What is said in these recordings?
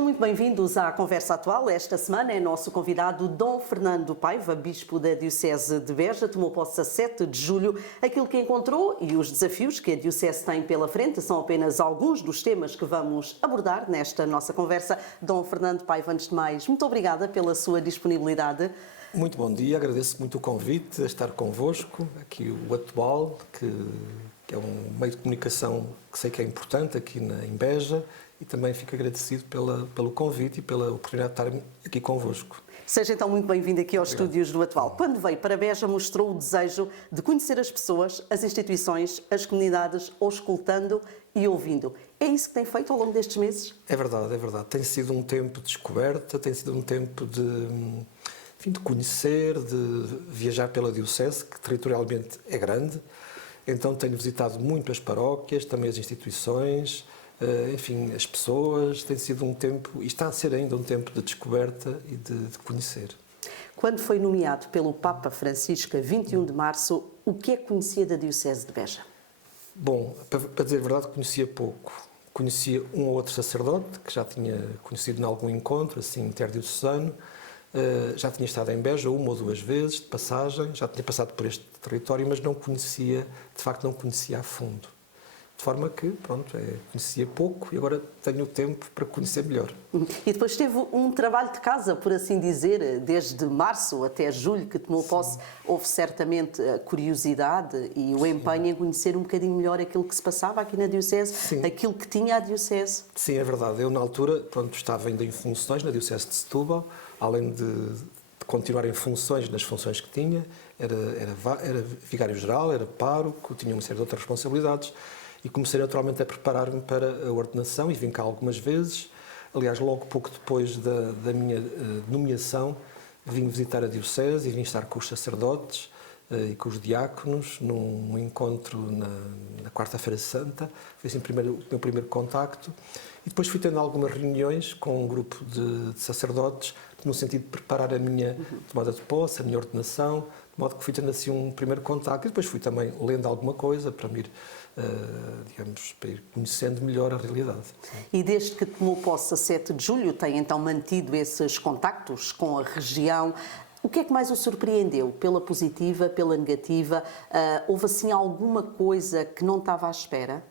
Sejam muito bem-vindos à Conversa Atual. Esta semana é nosso convidado Dom Fernando Paiva, Bispo da Diocese de Beja. Tomou posse a 7 de julho. Aquilo que encontrou e os desafios que a Diocese tem pela frente são apenas alguns dos temas que vamos abordar nesta nossa conversa. Dom Fernando Paiva, antes de mais, muito obrigada pela sua disponibilidade. Muito bom dia, agradeço muito o convite a estar convosco, aqui o Atual, que é um meio de comunicação que sei que é importante aqui em Beja, e também fico agradecido pelo convite e pela oportunidade de estar aqui convosco. Seja então muito bem-vindo aqui aos estúdios do Atual. Quando veio para Beja, mostrou o desejo de conhecer as pessoas, as instituições, as comunidades, auscultando e ouvindo. É isso que tem feito ao longo destes meses? É verdade, é verdade. Tem sido um tempo de descoberta, tem sido um tempo de conhecer, de viajar pela Diocese, que territorialmente é grande. Então tenho visitado muito as paróquias, também as instituições, enfim, as pessoas. Tem sido um tempo, e está a ser ainda um tempo de descoberta e de conhecer. Quando foi nomeado pelo Papa Francisco a 21 de março, o que é que conhecia da Diocese de Beja? Bom, para dizer a verdade, conhecia pouco. Conhecia um ou outro sacerdote, que já tinha conhecido em algum encontro, assim, interdiocesano. Já tinha estado em Beja uma ou duas vezes, de passagem, já tinha passado por este território, mas não conhecia, de facto não conhecia a fundo. De forma que, pronto, conhecia pouco e agora tenho tempo para conhecer melhor. E depois teve um trabalho de casa, por assim dizer, desde março até julho, que tomou posse. Houve certamente a curiosidade e o empenho em conhecer um bocadinho melhor aquilo que se passava aqui na Diocese, Sim. aquilo que tinha a Diocese. Sim, é verdade. Eu, na altura, pronto, estava ainda em funções na Diocese de Setúbal, além de continuar em funções, nas funções que tinha, era vigário-geral, era pároco, tinha uma série de outras responsabilidades. E comecei naturalmente a preparar-me para a ordenação e vim cá algumas vezes. Aliás, logo pouco depois da minha nomeação, vim visitar a Diocese e vim estar com os sacerdotes e com os diáconos num encontro na Quarta-feira Santa. Foi assim o meu primeiro contacto. E depois fui tendo algumas reuniões com um grupo de sacerdotes no sentido de preparar a minha tomada de posse, a minha ordenação, de modo que fui tendo assim um primeiro contacto. E depois fui também lendo alguma coisa para me ir, para ir conhecendo melhor a realidade. E desde que tomou posse a 7 de julho, tem então mantido esses contactos com a região. O que é que mais o surpreendeu? Pela positiva, pela negativa? Houve assim alguma coisa que não estava à espera?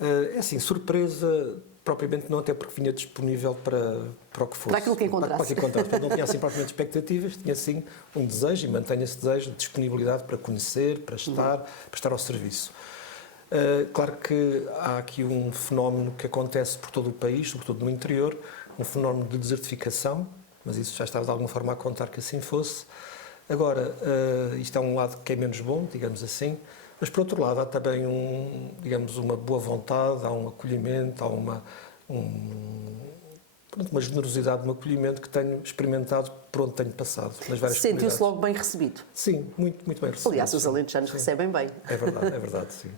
É assim, surpresa propriamente não, até porque vinha disponível para o que fosse. Para aquilo que encontrasse. Não tinha assim propriamente expectativas, tinha assim um desejo e mantenho esse desejo de disponibilidade para conhecer, para estar ao serviço. Claro que há aqui um fenómeno que acontece por todo o país, sobretudo no interior, um fenómeno de desertificação, mas isso já estava de alguma forma a contar que assim fosse. Agora, isto é um lado que é menos bom, digamos assim, mas por outro lado há também uma boa vontade, há um acolhimento, há uma generosidade no acolhimento que tenho experimentado por onde tenho passado, nas várias comunidades. Sentiu-se logo bem recebido? Sim, muito, muito bem recebido. Aliás, os alentejanos recebem bem. É verdade, sim.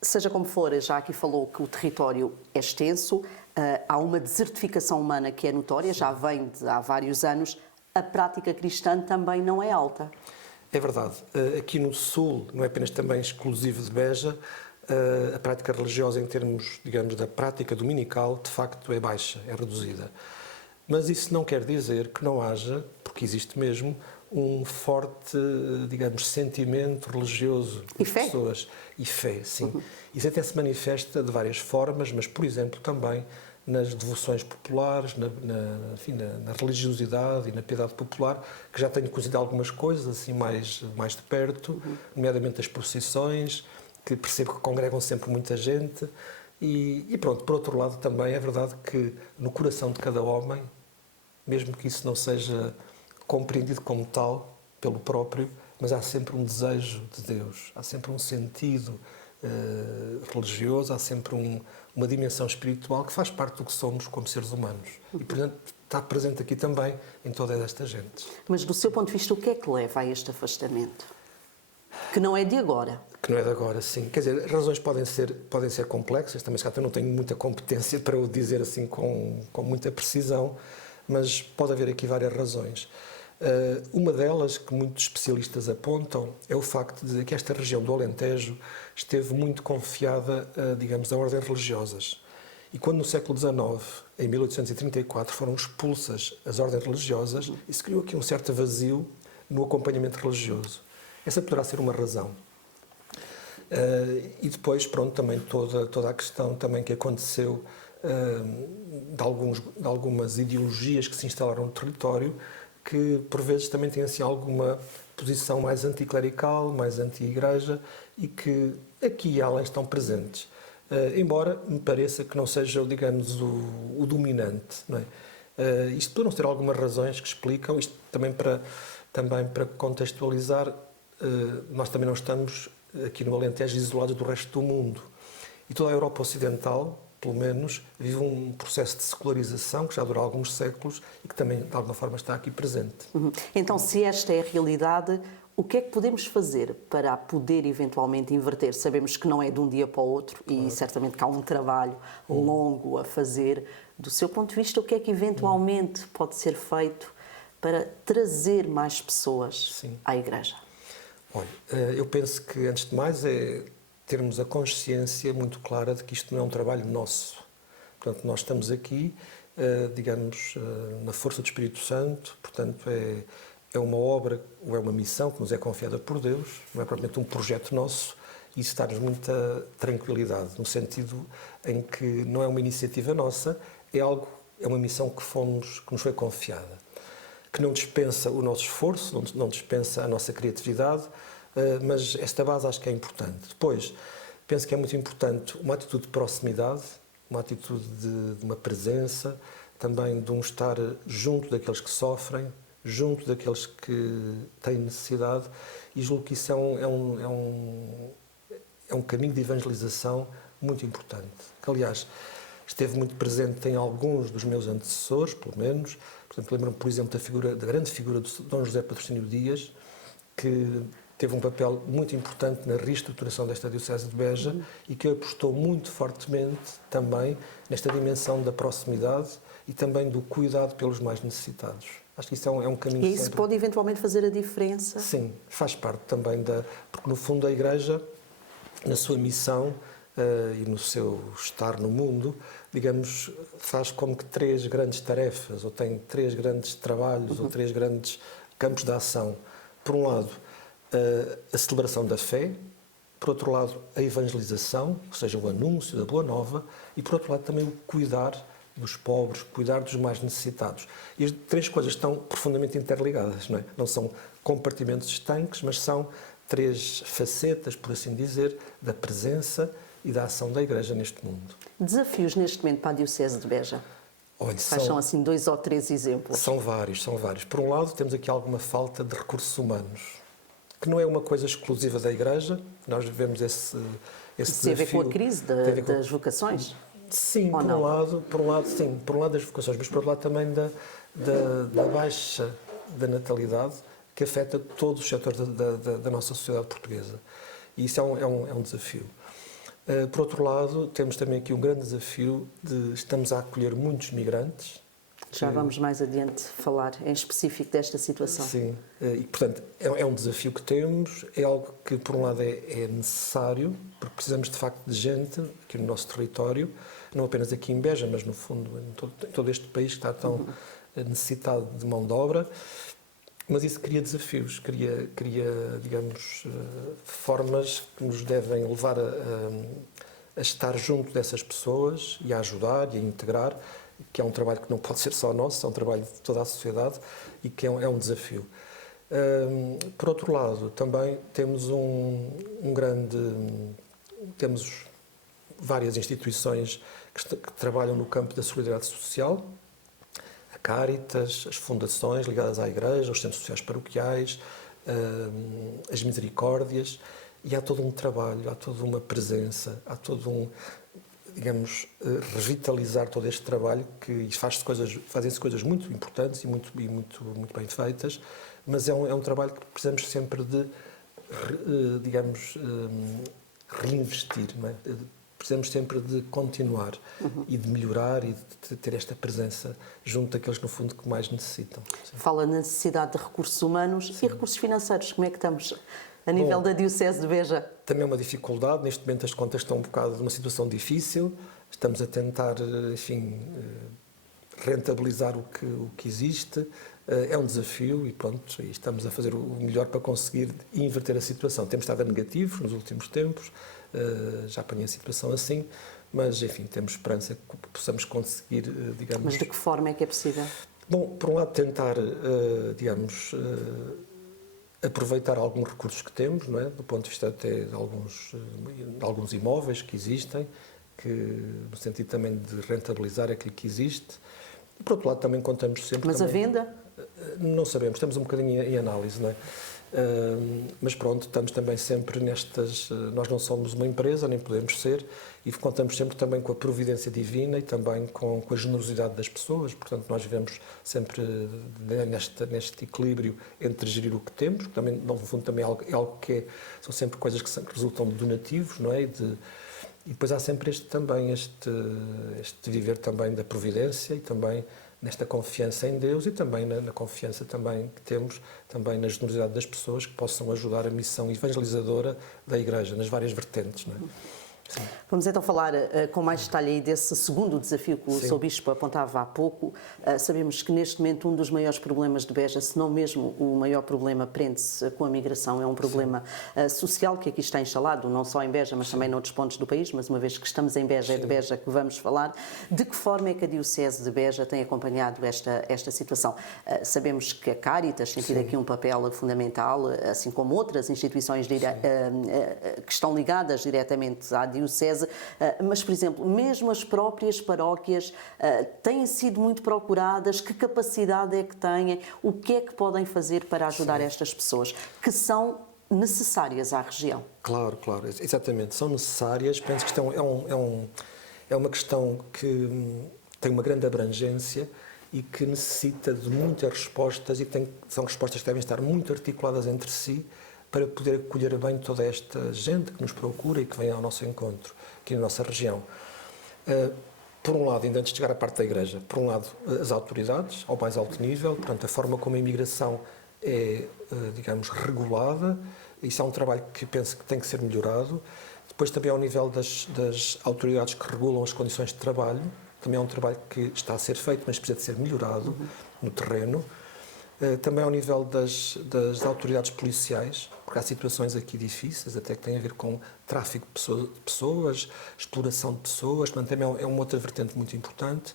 Seja como for, já aqui falou que o território é extenso, há uma desertificação humana que é notória, já vem há vários anos, a prática cristã também não é alta. É verdade. Aqui no Sul, não é apenas também exclusivo de Beja, a prática religiosa em termos, digamos, da prática dominical, de facto é baixa, é reduzida. Mas isso não quer dizer que não haja, porque existe mesmo, um forte, digamos, sentimento religioso das pessoas. E fé, sim. Isso até se manifesta de várias formas, mas, por exemplo, também nas devoções populares, na religiosidade e na piedade popular, que já tenho conhecido algumas coisas assim mais de perto, nomeadamente as procissões, que percebo que congregam sempre muita gente. E pronto, por outro lado também é verdade que no coração de cada homem, mesmo que isso não seja compreendido como tal pelo próprio, mas há sempre um desejo de Deus, há sempre um sentido religioso, há sempre uma dimensão espiritual que faz parte do que somos como seres humanos. E, portanto, está presente aqui também em toda esta gente. Mas, do seu ponto de vista, o que é que leva a este afastamento? Que não é de agora. Que não é de agora, sim. Quer dizer, as razões podem ser complexas, também se calhar eu não tenho muita competência para o dizer assim com muita precisão, mas pode haver aqui várias razões. Uma delas, que muitos especialistas apontam, é o facto de que esta região do Alentejo esteve muito confiada, digamos, a ordens religiosas. E quando no século XIX, em 1834, foram expulsas as ordens religiosas, isso criou aqui um certo vazio no acompanhamento religioso. Essa poderá ser uma razão. E depois, pronto, também toda a questão também que aconteceu de algumas ideologias que se instalaram no território, que por vezes também têm assim alguma posição mais anticlerical, mais anti-igreja, e que aqui e além estão presentes. Embora me pareça que não seja, digamos, o dominante. Não é? Isto poderão ser algumas razões que explicam, isto também para contextualizar, nós também não estamos aqui no Alentejo isolados do resto do mundo. E toda a Europa Ocidental, pelo menos, vive um processo de secularização que já dura alguns séculos e que também, de alguma forma, está aqui presente. Então, se esta é a realidade, o que é que podemos fazer para a poder eventualmente inverter? Sabemos que não é de um dia para o outro e certamente que há um trabalho longo a fazer. Do seu ponto de vista, o que é que eventualmente pode ser feito para trazer mais pessoas à Igreja? Olha, eu penso que, antes de mais, é termos a consciência muito clara de que isto não é um trabalho nosso. Portanto, nós estamos aqui, digamos, na força do Espírito Santo, portanto, é uma obra ou é uma missão que nos é confiada por Deus, não é propriamente um projeto nosso, e isso dá-nos muita tranquilidade, no sentido em que não é uma iniciativa nossa, é uma missão que nos foi confiada, que não dispensa o nosso esforço, não dispensa a nossa criatividade, mas esta base acho que é importante. Depois, penso que é muito importante uma atitude de proximidade, uma atitude de uma presença, também de um estar junto daqueles que sofrem, junto daqueles que têm necessidade, e julgo que isso é um caminho de evangelização muito importante. Que, aliás, esteve muito presente em alguns dos meus antecessores, pelo menos. Portanto, lembro-me, por exemplo, da grande figura de Dom José Patrocínio Dias, que teve um papel muito importante na reestruturação desta Diocese de Beja e que apostou muito fortemente também nesta dimensão da proximidade e também do cuidado pelos mais necessitados. Acho que isso é um caminho... E isso pode eventualmente fazer a diferença? Sim, faz parte também porque no fundo a Igreja, na sua missão e no seu estar no mundo, digamos, faz como que 3 grandes tarefas, ou tem 3 grandes trabalhos, ou 3 grandes campos de ação. Por um lado, a celebração da fé, por outro lado, a evangelização, ou seja, o anúncio da Boa Nova, e por outro lado também o cuidar dos pobres, cuidar dos mais necessitados. E as 3 coisas estão profundamente interligadas, não é? Não são compartimentos estanques, mas são 3 facetas, por assim dizer, da presença e da ação da Igreja neste mundo. Desafios neste momento para a Diocese de Beja? Olha, são assim 2 ou 3 exemplos? São vários. Por um lado, temos aqui alguma falta de recursos humanos, que não é uma coisa exclusiva da Igreja. Nós vivemos esse Isso tem a ver com a crise das vocações? Sim, por um lado das vocações, mas por outro lado também da baixa da natalidade, que afeta todos os setores da nossa sociedade portuguesa. E isso é um desafio. Por outro lado, temos também aqui um grande desafio estamos a acolher muitos migrantes. Já vamos mais adiante falar em específico desta situação. Sim, e portanto é um desafio que temos, é algo que por um lado é necessário, porque precisamos de facto de gente aqui no nosso território, não apenas aqui em Beja, mas no fundo em todo este país que está tão necessitado de mão de obra, mas isso cria desafios, cria digamos, formas que nos devem levar a estar junto dessas pessoas e a ajudar e a integrar, que é um trabalho que não pode ser só nosso, é um trabalho de toda a sociedade e que é um desafio. Por outro lado, também temos temos várias instituições que trabalham no campo da solidariedade social, a Cáritas, as fundações ligadas à Igreja, os centros sociais paroquiais, as misericórdias, e há todo um trabalho, há toda uma presença, há todo digamos, revitalizar todo este trabalho, que fazem-se coisas muito importantes e muito bem feitas, mas é um trabalho que precisamos sempre de, digamos, reinvestir, não é? Precisamos sempre de continuar e de melhorar e de ter esta presença junto daqueles, no fundo, que mais necessitam. Sim. Fala na necessidade de recursos humanos e recursos financeiros. Como é que estamos a nível da Diocese de Beja? Também é uma dificuldade. Neste momento as contas estão um bocado numa situação difícil. estamos a tentar, enfim, rentabilizar o que existe. É um desafio e pronto, e estamos a fazer o melhor para conseguir inverter a situação. Temos estado a negativos nos últimos tempos, já apanhei a situação assim, mas enfim, temos esperança que possamos conseguir, digamos... Mas de que forma é que é possível? Bom, por um lado tentar, digamos, aproveitar alguns recursos que temos, não é? Do ponto de vista até de alguns imóveis que existem, no sentido também de rentabilizar aquilo que existe. E, por outro lado, também contamos sempre... Mas também, a venda? Não sabemos, estamos um bocadinho em análise, não é? Mas pronto, estamos também sempre nestas... Nós não somos uma empresa, nem podemos ser, e contamos sempre também com a providência divina e também com a generosidade das pessoas. Portanto, nós vivemos sempre neste equilíbrio entre gerir o que temos, que também, no fundo, também é algo que são sempre coisas que resultam de donativos, não é? E depois há sempre este viver também da providência e também nesta confiança em Deus e também na confiança também que temos também na generosidade das pessoas que possam ajudar a missão evangelizadora da Igreja, nas várias vertentes, não é? Sim. Vamos então falar com mais detalhe aí desse segundo desafio que o Sim. Sr. Bispo apontava há pouco. Sabemos que neste momento um dos maiores problemas de Beja, se não mesmo o maior problema, prende-se com a migração. É um problema social que aqui está instalado, não só em Beja, mas também noutros pontos do país, mas uma vez que estamos em Beja, é de Beja que vamos falar. De que forma é que a Diocese de Beja tem acompanhado esta situação? Sabemos que a Cáritas tem tido aqui um papel fundamental, assim como outras instituições que estão ligadas diretamente à Diocese, mas, por exemplo, mesmo as próprias paróquias têm sido muito procuradas. Que capacidade é que têm? O que é que podem fazer para ajudar estas pessoas que são necessárias à região? Claro, exatamente, são necessárias. Penso que isto é uma questão que tem uma grande abrangência e que necessita de muitas respostas e são respostas que devem estar muito articuladas entre si para poder acolher bem toda esta gente que nos procura e que vem ao nosso encontro, aqui na nossa região. Por um lado, ainda antes de chegar à parte da Igreja, por um lado, as autoridades, ao mais alto nível, portanto, a forma como a imigração é, digamos, regulada, isso é um trabalho que penso que tem que ser melhorado. Depois, também ao nível das autoridades que regulam as condições de trabalho, também é um trabalho que está a ser feito, mas precisa de ser melhorado no terreno. Também ao nível das autoridades policiais, porque há situações aqui difíceis, até que têm a ver com tráfico de pessoas, exploração de pessoas, portanto, também é uma outra vertente muito importante.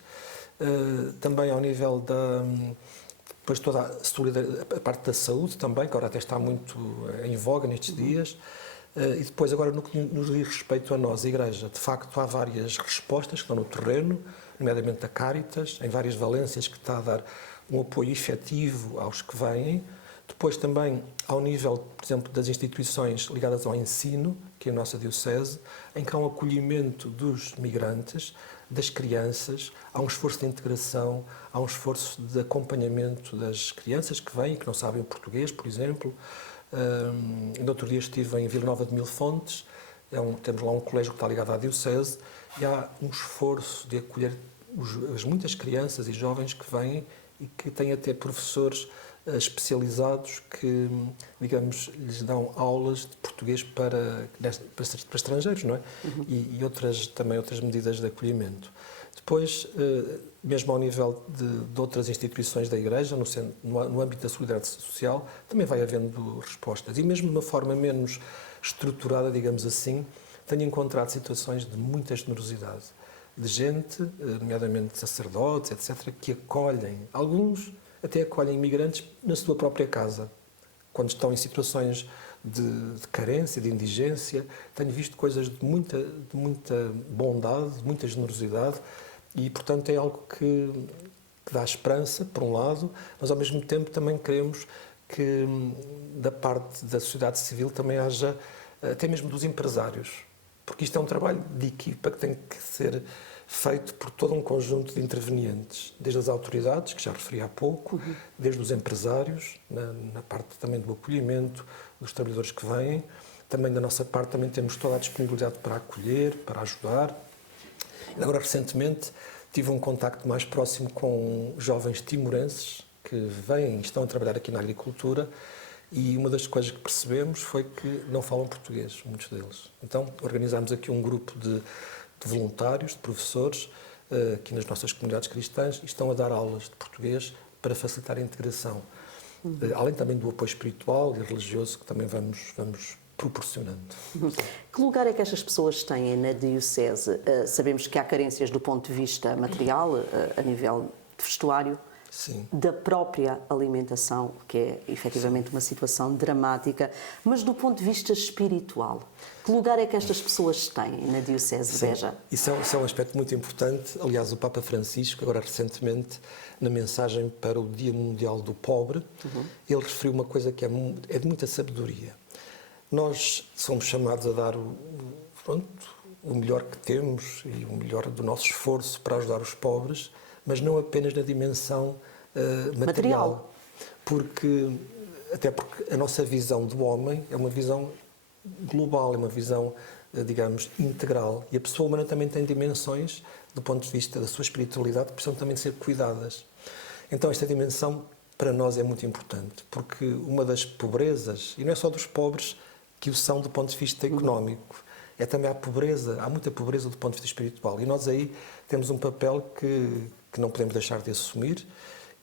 Também ao nível depois toda a parte da saúde também, que agora até está muito em voga nestes dias. E depois, agora, no que nos diz respeito a nós, a Igreja, de facto há várias respostas que estão no terreno, nomeadamente a Cáritas, em várias valências, que está a dar um apoio efetivo aos que vêm. Depois também ao nível, por exemplo, das instituições ligadas ao ensino, que é a nossa Diocese, em que há um acolhimento dos migrantes, das crianças, há um esforço de integração, há um esforço de acompanhamento das crianças que vêm e que não sabem o português, por exemplo. No outro dia estive em Vila Nova de Mil Fontes, temos lá um colégio que está ligado à Diocese, e há um esforço de acolher as muitas crianças e jovens que vêm e que têm até professores especializados que, digamos, lhes dão aulas de português para estrangeiros, não é? E também outras medidas de acolhimento. Depois, mesmo ao nível de outras instituições da Igreja, no âmbito da solidariedade social, também vai havendo respostas. E mesmo de uma forma menos estruturada, digamos assim, tenho encontrado situações de muita generosidade, de gente, nomeadamente sacerdotes, etc., que acolhem, alguns até acolhem imigrantes na sua própria casa, quando estão em situações de carência, de indigência. Tenho visto coisas de muita bondade, de muita generosidade, e, portanto, é algo que dá esperança, por um lado, mas, ao mesmo tempo, também queremos que, da parte da sociedade civil, também haja, até mesmo dos empresários, porque isto é um trabalho de equipa que tem que ser feito por todo um conjunto de intervenientes, desde as autoridades, que já referi há pouco, desde os empresários, na parte também do acolhimento, dos trabalhadores que vêm. Também da nossa parte também temos toda a disponibilidade para acolher, para ajudar. Agora, recentemente, tive um contacto mais próximo com jovens timorenses que vêm e estão a trabalhar aqui na agricultura, e uma das coisas que percebemos foi que não falam português, muitos deles. Então, organizámos aqui um grupo de de voluntários, de professores, aqui nas nossas comunidades cristãs, e estão a dar aulas de português para facilitar a integração. Além também do apoio espiritual e religioso que também vamos proporcionando. Que lugar é que estas pessoas têm na Diocese? Sabemos que há carências do ponto de vista material, a nível de vestuário, Sim. da própria alimentação, que é efetivamente uma situação dramática, mas do ponto de vista espiritual, que lugar é que estas pessoas têm na Diocese de Beja? Isso é um aspecto muito importante. Aliás, o Papa Francisco, agora recentemente, na mensagem para o Dia Mundial do Pobre, ele referiu uma coisa que é de muita sabedoria. Nós somos chamados a dar o melhor que temos e o melhor do nosso esforço para ajudar os pobres, mas não apenas na dimensão material. Até porque a nossa visão do homem é uma visão global, é uma visão, digamos, integral. E a pessoa humana também tem dimensões, do ponto de vista da sua espiritualidade, que precisam também ser cuidadas. Então, esta dimensão, para nós, é muito importante, porque uma das pobrezas, e não é só dos pobres que o são do ponto de vista económico, é também há muita pobreza do ponto de vista espiritual. E nós aí temos um papel que não podemos deixar de assumir.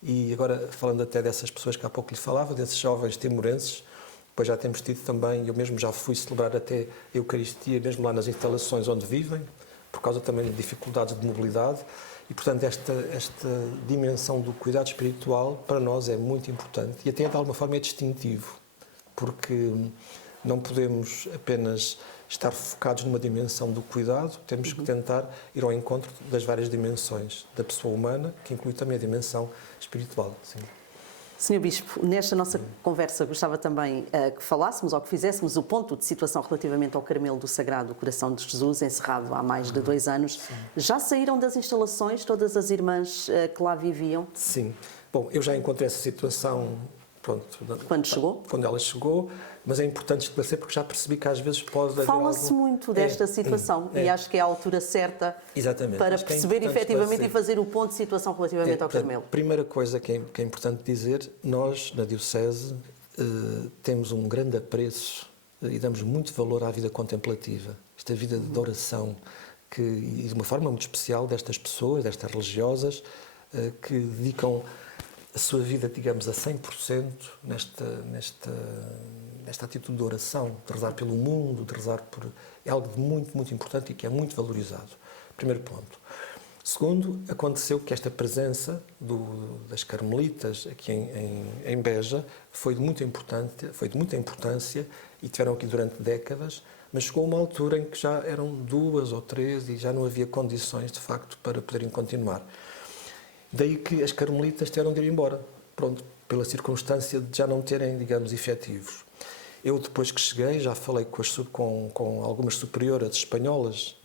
E agora, falando até dessas pessoas que há pouco lhe falava, desses jovens timorenses, depois já temos tido também, eu mesmo já fui celebrar até a Eucaristia, mesmo lá nas instalações onde vivem, por causa também de dificuldades de mobilidade. E, portanto, esta dimensão do cuidado espiritual, para nós, é muito importante. E até, de alguma forma, é distintivo, porque não podemos apenas estar focados numa dimensão do cuidado, temos que tentar ir ao encontro das várias dimensões da pessoa humana, que inclui também a dimensão espiritual. Sim. Sr. Bispo, nesta nossa conversa gostava também que falássemos ou que fizéssemos o ponto de situação relativamente ao Carmelo do Sagrado Coração de Jesus, encerrado há mais de 2 anos. Sim. Já saíram das instalações todas as irmãs que lá viviam? Sim. Bom, eu já encontrei essa situação... Quando chegou? Quando ela chegou, mas é importante esclarecer porque já percebi que às vezes pode haver Fala-se muito desta situação e acho que é a altura certa para perceber efetivamente e fazer o ponto de situação relativamente ao Carmelo. Primeira coisa que é importante dizer, nós na Diocese temos um grande apreço e damos muito valor à vida contemplativa, esta vida de oração, e de uma forma muito especial destas pessoas, destas religiosas, que dedicam a sua vida, digamos, a 100% nesta atitude de oração, de rezar pelo mundo, de rezar por... É algo de muito, muito importante e que é muito valorizado. Primeiro ponto. Segundo, aconteceu que esta presença das carmelitas aqui em Beja foi de muita importância e tiveram aqui durante décadas, mas chegou uma altura em que já eram 2 ou 3 e já não havia condições, de facto, para poderem continuar. Daí que as carmelitas tiveram de ir embora, pela circunstância de já não terem, digamos, efetivos. Eu, depois que cheguei, já falei com algumas superioras espanholas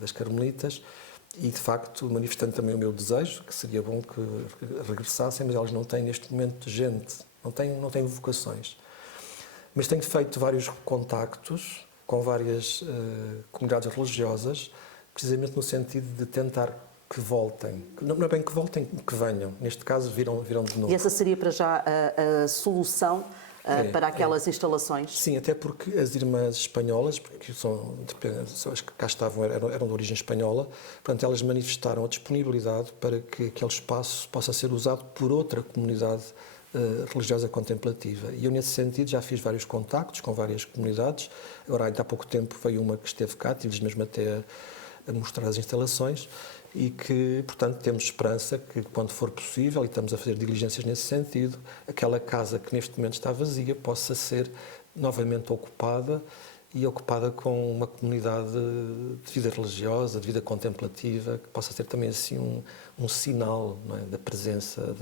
das carmelitas e, de facto, manifestando também o meu desejo, que seria bom que regressassem, mas elas não têm, neste momento, gente, não têm vocações. Mas tenho feito vários contactos com várias comunidades religiosas, precisamente no sentido de tentar que voltem. Não é bem que voltem, que venham. Neste caso, viram de novo. E essa seria para já a solução para aquelas instalações? Sim, até porque as irmãs espanholas, porque as que cá estavam eram de origem espanhola, portanto, elas manifestaram a disponibilidade para que aquele espaço possa ser usado por outra comunidade religiosa contemplativa. E eu, nesse sentido, já fiz vários contactos com várias comunidades. Agora, ainda há pouco tempo, veio uma que esteve cá, tive-lhes mesmo até a mostrar as instalações, e que, portanto, temos esperança que, quando for possível, e estamos a fazer diligências nesse sentido, aquela casa que neste momento está vazia possa ser novamente ocupada e ocupada com uma comunidade de vida religiosa, de vida contemplativa, que possa ser também assim um sinal, não é, da presença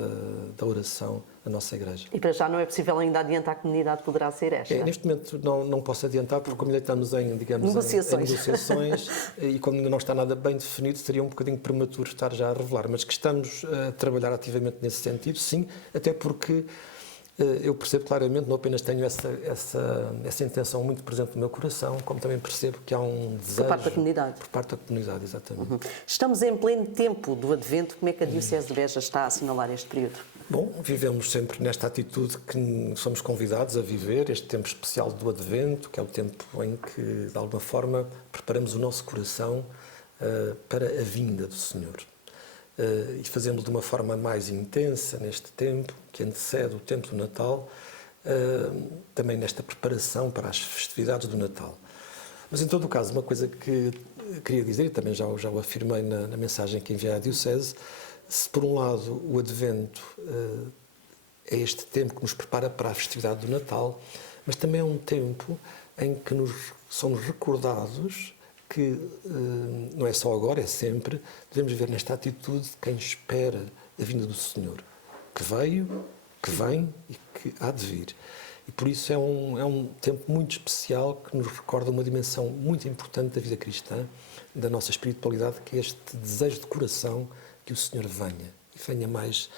da oração na nossa Igreja. E para já não é possível ainda adiantar que comunidade poderá ser esta? Neste momento não posso adiantar, porque como ainda estamos em negociações e como ainda não está nada bem definido, seria um bocadinho prematuro estar já a revelar, mas que estamos a trabalhar ativamente nesse sentido, sim, até porque eu percebo claramente, não apenas tenho essa intenção muito presente no meu coração, como também percebo que há um desejo... Por parte da comunidade. Por parte da comunidade, exatamente. Estamos em pleno tempo do Advento. Como é que a Diocese de Beja está a assinalar este período? Bom, vivemos sempre nesta atitude que somos convidados a viver, este tempo especial do Advento, que é o tempo em que, de alguma forma, preparamos o nosso coração para a vinda do Senhor. E fazemos de uma forma mais intensa neste tempo, que antecede o tempo do Natal, também nesta preparação para as festividades do Natal. Mas, em todo o caso, uma coisa que queria dizer, e também já o afirmei na mensagem que enviei à Diocese, se por um lado o Advento é este tempo que nos prepara para a festividade do Natal, mas também é um tempo em que somos recordados que, não é só agora, é sempre, devemos ver nesta atitude de quem espera a vinda do Senhor, que veio, que vem e que há de vir. E por isso é um tempo muito especial que nos recorda uma dimensão muito importante da vida cristã, da nossa espiritualidade, que é este desejo de coração que o Senhor venha, e venha mais,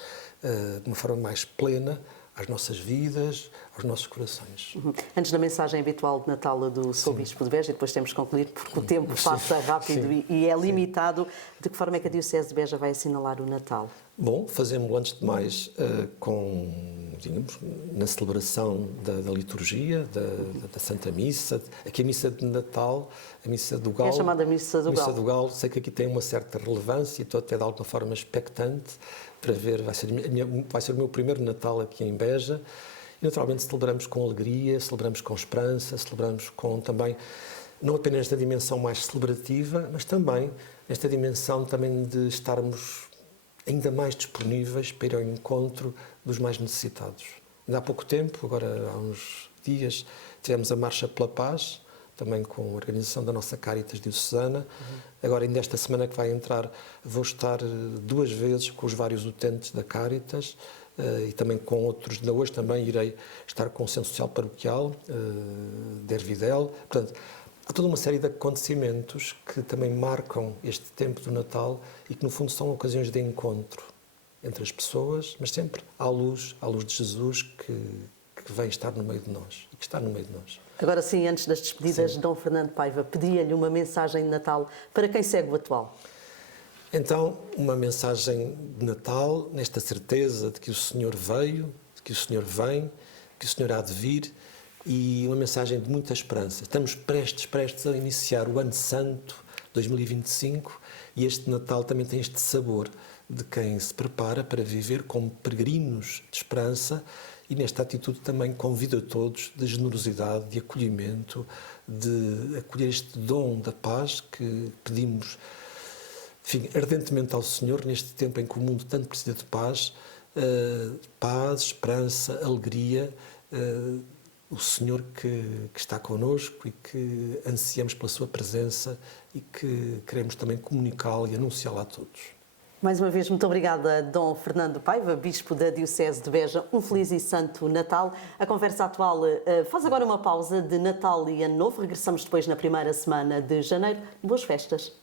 de uma forma mais plena, às nossas vidas, aos nossos corações. Antes da mensagem habitual de Natal do Sr. Bispo de Beja, e depois temos que concluir porque o tempo passa rápido e é limitado, de que forma é que a Diocese de Beja vai assinalar o Natal? Bom, fazemos-lo antes de mais digamos, na celebração da liturgia, da Santa Missa, aqui a Missa de Natal, a Missa do Galo. É chamada Missa do Galo. Missa do Galo, sei que aqui tem uma certa relevância e estou até de alguma forma expectante para ver, vai ser o meu primeiro Natal aqui em Beja. E naturalmente celebramos com alegria, celebramos com esperança, celebramos com também, não apenas nesta dimensão mais celebrativa, mas também nesta dimensão também de estarmos ainda mais disponíveis para ir ao encontro dos mais necessitados. Ainda há pouco tempo, agora há uns dias, tivemos a Marcha pela Paz, também com a organização da nossa Caritas Diocesana. Agora, ainda esta semana que vai entrar, vou estar 2 vezes com os vários utentes da Caritas e também com outros. Ainda hoje também irei estar com o Centro Social Paroquial de Ervidel. Portanto, há toda uma série de acontecimentos que também marcam este tempo do Natal e que, no fundo, são ocasiões de encontro entre as pessoas, mas sempre à luz de Jesus que vem estar no meio de nós e que está no meio de nós. Agora sim, antes das despedidas, Dom Fernando Paiva pedia-lhe uma mensagem de Natal para quem segue o atual. Então, uma mensagem de Natal, nesta certeza de que o Senhor veio, de que o Senhor vem, que o Senhor há de vir, e uma mensagem de muita esperança. Estamos prestes a iniciar o Ano Santo 2025 e este Natal também tem este sabor de quem se prepara para viver como peregrinos de esperança e nesta atitude também convida todos de generosidade, de acolhimento, de acolher este dom da paz que pedimos, enfim, ardentemente ao Senhor neste tempo em que o mundo tanto precisa de paz, esperança, alegria, o Senhor que está connosco e que ansiamos pela sua presença e que queremos também comunicá-la e anunciá-la a todos. Mais uma vez, muito obrigada, Dom Fernando Paiva, Bispo da Diocese de Beja. Um feliz e santo Natal. A conversa atual faz agora uma pausa de Natal e Ano Novo. Regressamos depois na primeira semana de janeiro. Boas festas.